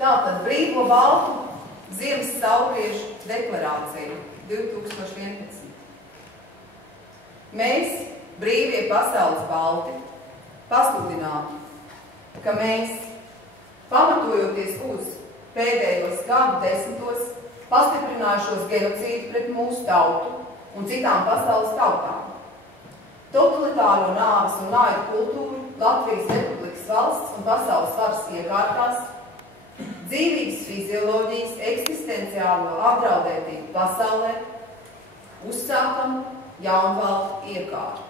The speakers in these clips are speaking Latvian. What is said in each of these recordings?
Tātad brīvo baltu Ziemas saulriežu deklarāciju 2011. Mēs, brīvie pasaules balti, pasludinātu, ka mēs, pamatojoties uz pēdējos gadu desmitos pastiprinājušos genocīdu pret mūsu tautu un citām pasaules tautām, totalitāro nāves un naidu kultūru Latvijas Republikas valsts un pasaules varas iekārtās, dzīvības fizioloģijas eksistenciālo apdraudētību pasaulē, uzsākam jaunvaldu iekārtu.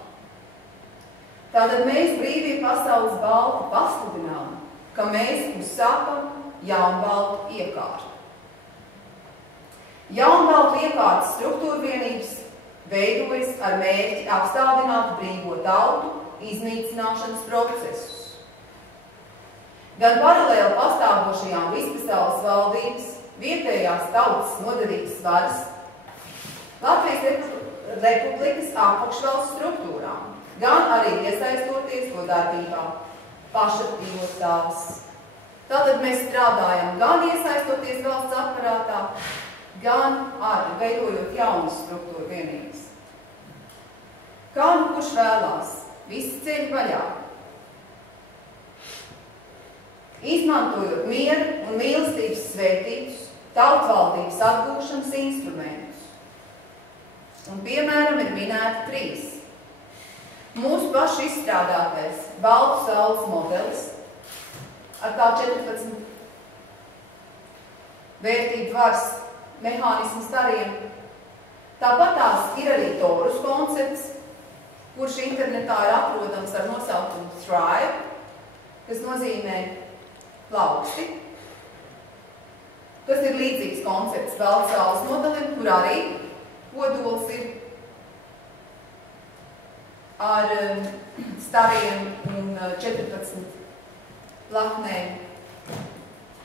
Tātad mēs, brīvie pasaules balti, pasludinām, ka mēs uzsākam jaunvaldu iekārtu. Jaunvaldu iekārtas struktūrvienības veidojas ar mērķi apstādināt brīvo tautu iznīcināšanas procesus. Gan paralēli pastāvošajām vispasaules valdības, vietējās tautas noderības varas, Latvijas Republikas apakšvalsts struktūrām, gan arī iesaistoties to darbībā pašaktīvos tās. Tātad mēs strādājam gan iesaistoties valsts aparātā, gan arī veidojot jaunas struktūra vienības. Kā nu kurš vēlās, visi ceļi vaļā. Izmantojot mieru un mīlestības svētītus, tautvaldības atgūšanas instrumentus. Un, piemēram, ir minēti 3. Mūsu pašu izstrādātais baltu saules modelis ar tā 14 vērtību varas mehānismu stariem. Tāpat tās ir arī Torus koncepts, kurš internetā ir atrodams ar nosaukumu Thrive, kas nozīmē plauksti, kas ir līdzīgs koncepts baltu saules modelim, kur arī kodols ir ar stariem un 14 plaknēm,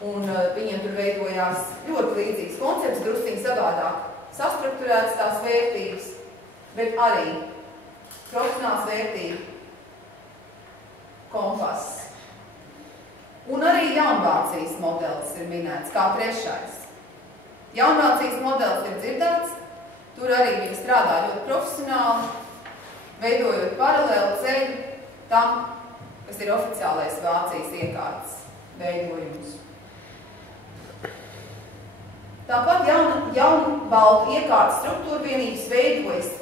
un viņiem tur veidojās ļoti līdzīgs koncepts, drusciņi savādāk sastrukturēts tās vērtības, bet arī profesionāls vērtība kompass. Un arī Jaunvācijas modelis ir minēts kā 3. Jaunvācijas modelis ir dzirdēts, tur arī viņi strādā ļoti profesionāli, veidojot paralēlu ceļu tam, kas ir oficiālais Vācijas iekārtas veidojums. Tāpat jaunvaldu iekārtas struktūrvienības veidojas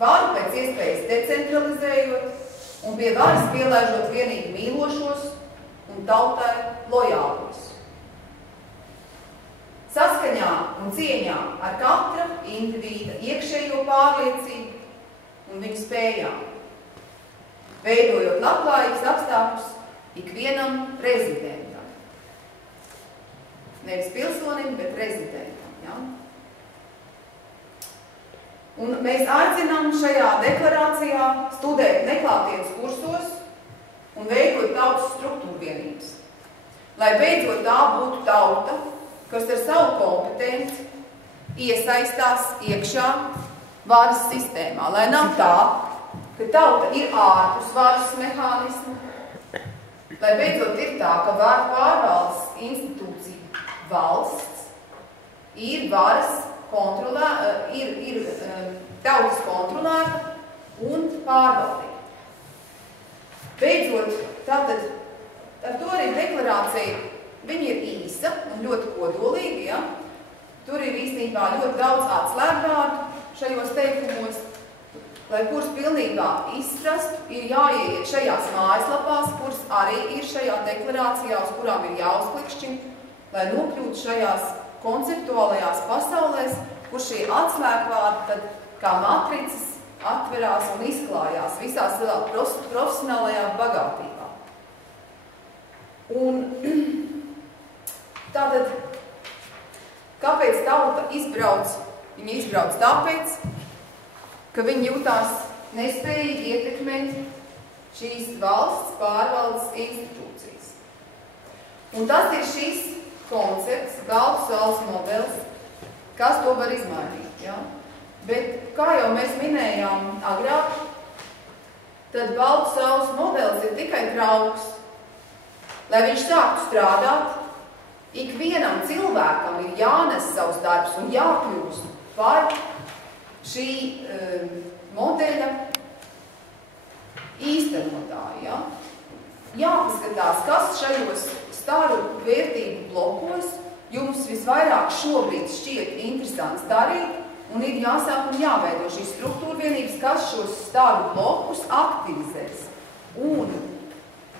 varu pēc iespējas decentralizējot un pie varas pielaižot vienīgi mīlošos un tautai lojālos. Saskaņā un cieņā ar katra indivīda iekšējo pārliecību un viņu spējām, veidojot labklājības apstākļus ikvienam rezidentam. Nevis pilsonim, bet rezidentam. Ja? Un mēs aicinām šajā deklarācijā studēt neklātienes kursos un veidot tautas struktūrvienības, lai beidzot tā būtu tauta, kas ar savu kompetenci iesaistās iekšā varas sistēmā, lai nav tā, ka tauta ir ārpus varas mehānismu, lai beidzot ir tā, ka varu pārvaldes institūcija valsts ir varas ir tautas kontrolēta un pārvaldīta. Beidzot, tātad ar to arī deklarācija, viņa ir īsa un ļoti kodolīga, ja? Tur ir īstenībā ļoti daudz atslēgvārdu šajos teikumos, lai kurus pilnībā izprastu, ir jāieiet šajās mājaslapās, kuras arī ir šajā deklarācijā, uz kurām ir jāuzklikšķina, lai nokļūtu šajās konceptuālajās pasaulēs, kur šie atslēgvārdi tad kā matricas atverās un izklājās visā savā profesionālajā bagātībā. Un tātad, kāpēc tauta izbrauc? Viņa izbrauc tāpēc, ka viņi jūtās nespējīgi ietekmēt šīs valsts pārvaldes institūcijas. Un tas ir šis koncepts, baltu saules modelis, kas to var izmainīt. Ja? Bet, kā jau mēs minējām agrāk, tad baltu saules modelis ir tikai trauks. Lai viņš sāktu strādāt, ikvienam cilvēkam ir jānes savs darbs un jākļūst par šī modeļa īstenotāji. Ja? Jāpaskatās, kas šajos staru vērtību blokos jums visvairāk šobrīd šķiet interesants darīt, un ir jāsāk un jāveido šīs struktūra vienības, kas šos staru blokus aktivizēs. Un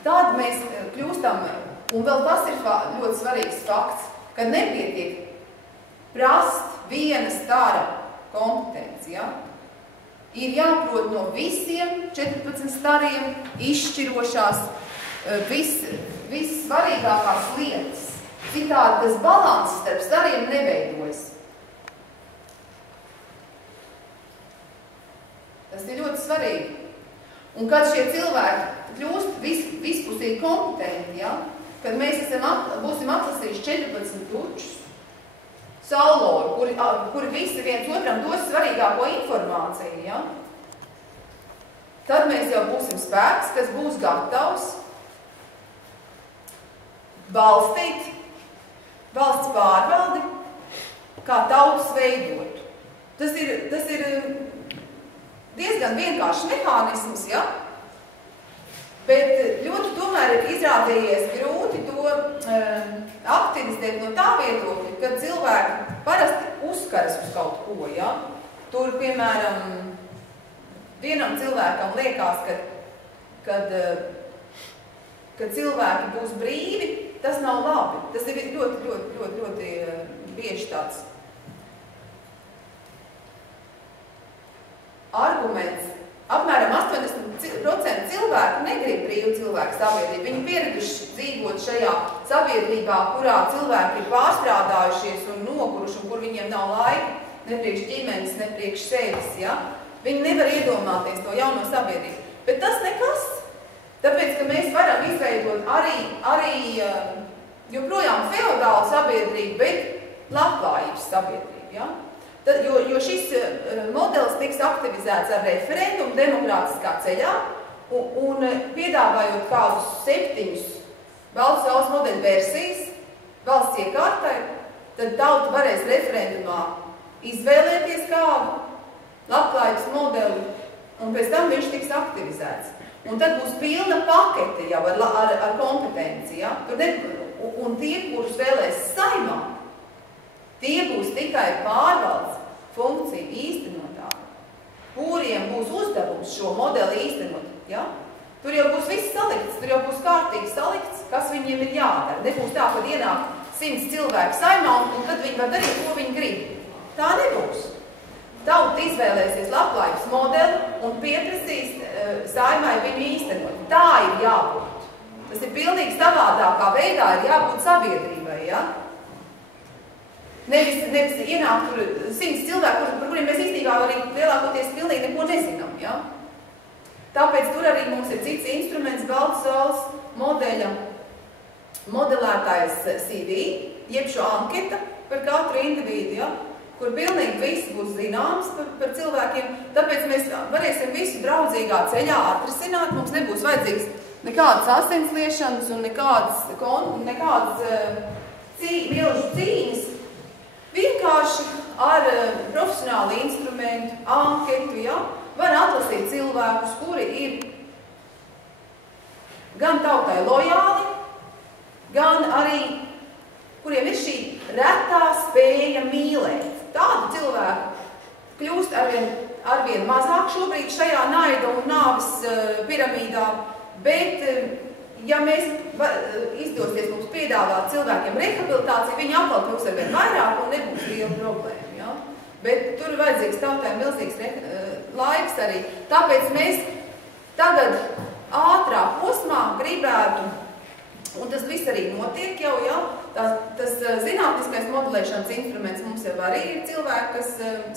tad mēs kļūstam, un vēl tas ir ļoti svarīgs fakts, ka nepietiek prast viena stara kompetenci. Ja? Ir jāprot no visiem 14 stariem izšķirošās vissvarīgākās lietas. Citādi tas balanss starp stariem neveidojas. Tas ir ļoti svarīgi. Un kad šie cilvēki kļūst vispusīgi kompetenti, ja, kad mēs būsim atlasījuši 14 tučus, sauloru, kuri visi viens otram dos svarīgāko informāciju, ja, tad mēs jau būsim spēks, kas būs gatavs balstīt valsts pārvaldi, kā tautas veidot. Tas ir diezgan vienkāršs mehānisms, ja? Bet ļoti tomēr ir izrādījies grūti to aktivizēt no tā viedokļa, kad cilvēki parasti uzskaras uz kaut ko, ja? Tur, piemēram, vienam cilvēkam liekas, kad cilvēki būs brīvi, tas nav labi. Tas ir ļoti bieži tāds arguments. Apmēram 80% cilvēku negrib brīvu cilvēku sabiedrību. Viņi pieraduši dzīvot šajā sabiedrībā, kurā cilvēki ir pārstrādājušies un noguruši, un kur viņiem nav laika, ne priekš ģimenes, ne priekš sevis. Ja? Viņi nevar iedomāties to jauno sabiedrību. Bet tas nekas. Tāpēc, ka mēs varam izveidot arī joprojām feodālu sabiedrību, bet labklājības sabiedrību. Ja? Jo šis modelis tiks aktivizēts ar referendumu demokrātiskā ceļā un piedāvājot kādus 7 valsts saules modeļu versijas valsts iekārtai, tad tauta varēs referendumā izvēlēties kādu labklājības modeli un pēc tam viņš tiks aktivizēts. Un tad būs pilna pakete jau ar kompetenci. Ja? Un tie, kurus vēlēs saimā, tie būs tikai pārvaldes funkciju īstenotāji, kuriem būs uzdevums šo modeli īstenot. Ja? Tur jau būs viss salikts, tur jau būs kārtīgi salikts, kas viņiem ir jādara. Nebūs tā, kad ienāk 100 cilvēku saimā un tad viņi var darīt, ko viņi grib. Tā nebūs. Tauta izvēlēsies labklājības modeli un pieprasīs saimai viņu īstenot. Tā ir jābūt. Tas ir pilnīgi savādākā veidā ir jābūt sabiedrībai. Ja? Nevis ienāk tur 100 cilvēku, par kuriem mēs īstenībā arī lielākoties pilnīgi neko nezinām. Ja? Tāpēc tur arī mums ir cits instruments, balts saules modeļa modelētājs CV, jeb šo anketa par katru individu, ja? Kur pilnīgi viss būs zināms par cilvēkiem. Tāpēc mēs varēsim visu draudzīgā ceļā atrisināt. Mums nebūs vajadzīgs nekādas asinsliešanas un nekādas milžu cīņas. Vienkārši ar profesionālu instrumentu, anketu, ja, var atlasīt cilvēkus, kuri ir gan tautai lojāli, gan arī, kuriem ir šī retā spēja mīlēt. Tādu cilvēku kļūst arvien mazāk šobrīd šajā naida un nāves piramīdā, bet ja mēs izdosies mums piedāvāt cilvēkiem rehabilitāciju, viņi atkal kļūst arvien vairāk un nebūs liela problēma. Ja? Bet tur ir vajadzīgs tautai milzīgs laiks arī. Tāpēc mēs tagad ātrā posmā gribētu, un tas viss arī notiek jau, ja? Tas zinātniskais modelēšanas instruments mums jau arī ir cilvēki, kas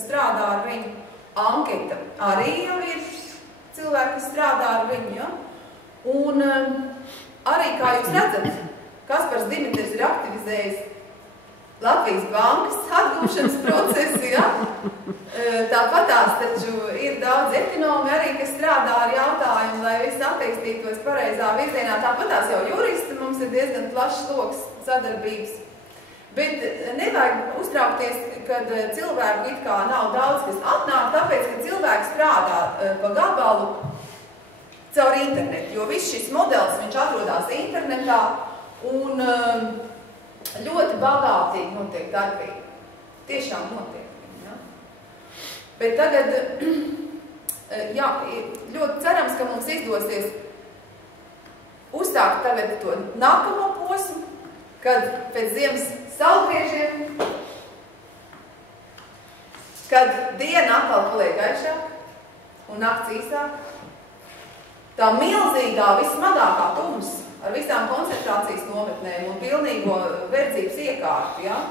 strādā ar viņu. Anketa arī jau ir cilvēki, kas strādā ar viņu. Ja? Un arī, kā jūs redzat, Kaspars Dimitris ir aktivizējis Latvijas bankas atgūšanas procesu. Ja? Tāpatās taču ir daudz ekonomi arī, kas strādā ar jautājumu, lai viss attīstītos pareizā virzienā. Tāpatās jau juristi mums ir diezgan plašs loks sadarbības. Bet nevajag uztraukties, kad cilvēku it kā nav daudz, kas atnāk, tāpēc, ka cilvēks strādā pa gabalu caur internetu, jo viss šis modelis, viņš atrodās internetā un ļoti bagātīgi notiek darbība. Tiešām notiek. Bet tagad, jā, ļoti cerams, ka mums izdosies uzsākt tagad to nākamo posmu, kad pēc ziemas saulgriežiem, kad diena atkal paliek gaišāk un nakts īsāk, tā milzīgā, vissmagākā tums ar visām koncentrācijas nometnēm un pilnīgo verdzības iekārtu, ja?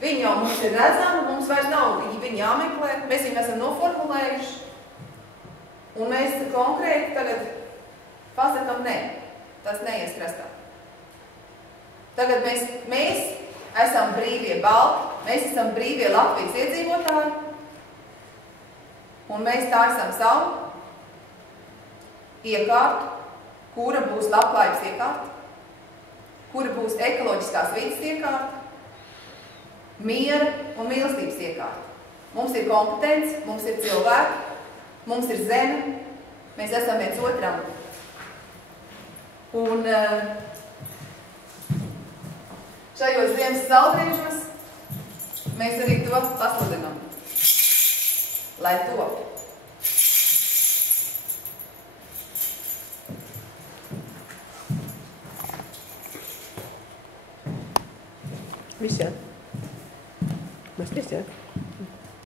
Viņi jau mums ir redzami, mums vairs nav viņi jāmeklē, mēs viņu esam noformulējuši. Un mēs konkrēti tagad pasakam, nē, tas neies krastā. Tagad mēs esam brīvie balti, mēs esam brīvie Latvijas iedzīvotāji, un mēs tā esam savu iekārtu, kura būs labklājības iekārta, kura būs ekoloģiskās vidas iekārta, miera un mīlestības iekārta. Mums ir kompetence, mums ir cilvēki, mums ir zeme, mēs esam viens otram. Un šajos ziemas saulgriežos mēs arī to pasludinām, lai top. Viss, jā? Mēs tiesa, jā?